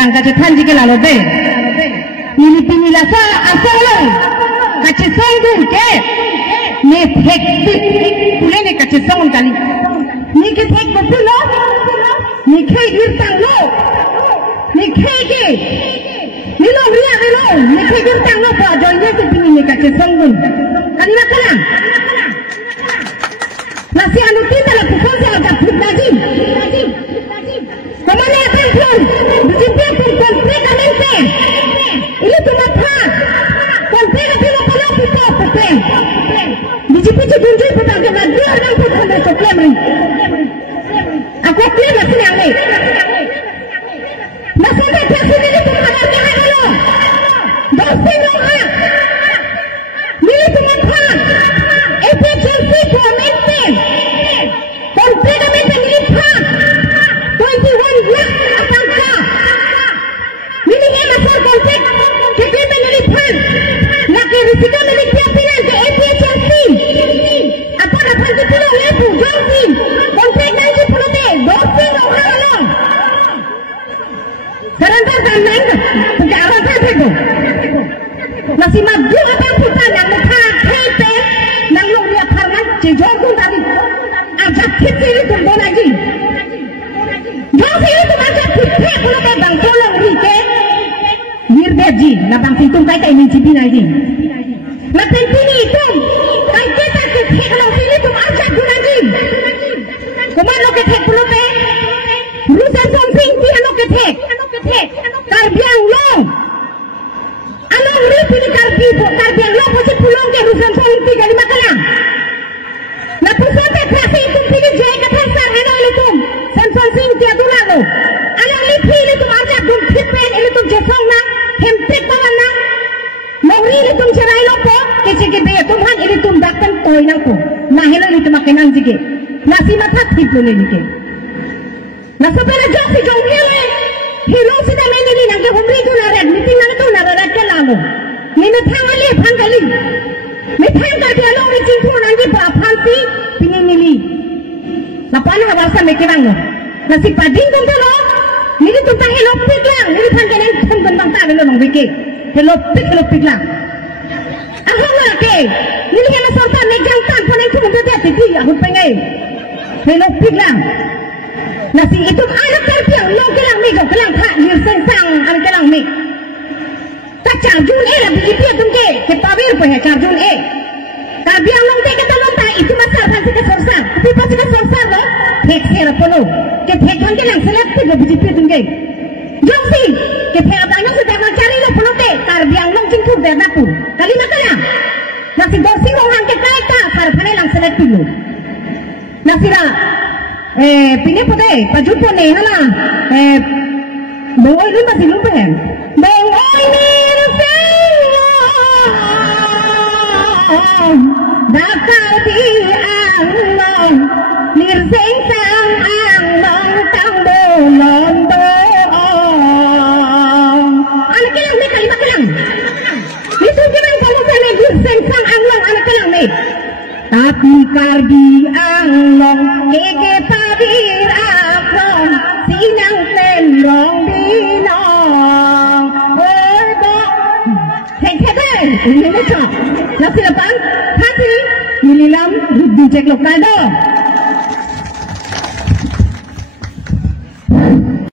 bang kace than ji ke la lo be ni pini la sa asal lo kace song ke ne thek pule ne kace song kali ni ke thek ko pulo ni ke ir tang lo ni ke ni lo ria ni lo ni ke ir tang lo pa jo ye ke pini ne kace song kali na kala nasi anu kita la pusat sa agak putadi kemana akan pun berjumpa pun completamente ini cuma pas completamente lo kalau kita pepen biji-biji bunyi pun agak lagi orang pun ada coklat meri aku pilih nasi yang ni nasi yang pasti ini pun ada jangan dulu dosa orang ini cuma pas efisiensi completamente completamente ini pas 21 lakh akangka ini yang masuk konsep kita menelipkan laki risiko memiliki pilihan ke efisiensi apa dapat dipilih lepu dosin konsep dan dipilih dosin orang serentak dan lain penjara itu masih maju apa kita yang mengharap hepe yang lu lihat harga jejokun tadi ajak kita ini kumpul lagi dosin itu macam putih kalau bang tolong rike Birdeji, na bang pintung kay kay minsipi na ini. Na pintini itu, kay kita kita kalau sini tu aja gunaji. Kumano kita pelupe, rusa something dia no kita, karbiang long. Ano ripi ni karbiang long pasti pulang ke rusa something kali makalang. Na pusat klase itu pilih jaya kata sar eno itu, something dia tu lalu. Ano ripi itu aja gun kipen itu jesong na. Hempek banget nak, mau ini tuh cerai lopo, kecik dia Tuhan ini tuh bahkan toy nangku, nah ini itu makan anjing, nasi mata tipu ni ke, nasi pada jauh si jauh hele, hero sudah main ini nangke humri tu narat, meeting nang tu narat ke lalu, ni metang kali, metang kerja lo ni cipu nanti berapalsi, pini nili, lapan awalnya mekiran lo, nasi pading tu lo. Ini tuh tak helopik lah, ini panjangan tentang tak ada orang bikin, helopik lah. Aku nggak ke, ini kan asal megang tan, pun itu mungkin dia tinggi, aku pengen helopik lah. Nasi itu anak terbiang, lo kelang mego kelang tak, dia sensang anak kelang meg. Tak carjun lah, biji dia tuh ke, kepawir punya carjun terbiang lo ke kata lo tak, itu masalah pasti kesorsang, tapi pasti kesorsang lo, teksnya apa lo? Ketekan ke yang selesai ke biji tuh ke, jauh sih, ketekannya sudah mencari lo pelote, terbiang lo jemput dari pun, kali makanya, nasi borsing orang ke kaita, sarapane lang selesai lo, nasi lah, pinnya putih, baju putih, hala, bawa ini masih lupa kan, bawa ini dakar di angong nirseng sang angong tang bolon doong anak kelang ni kalimat kelang itu jangan kalau sana nirseng sang angong anak kelang ni tapi kardi angong keke padir akong sinang tenrong binong ebo heng ini macam nasi lepas hati nililam rudi cek lokado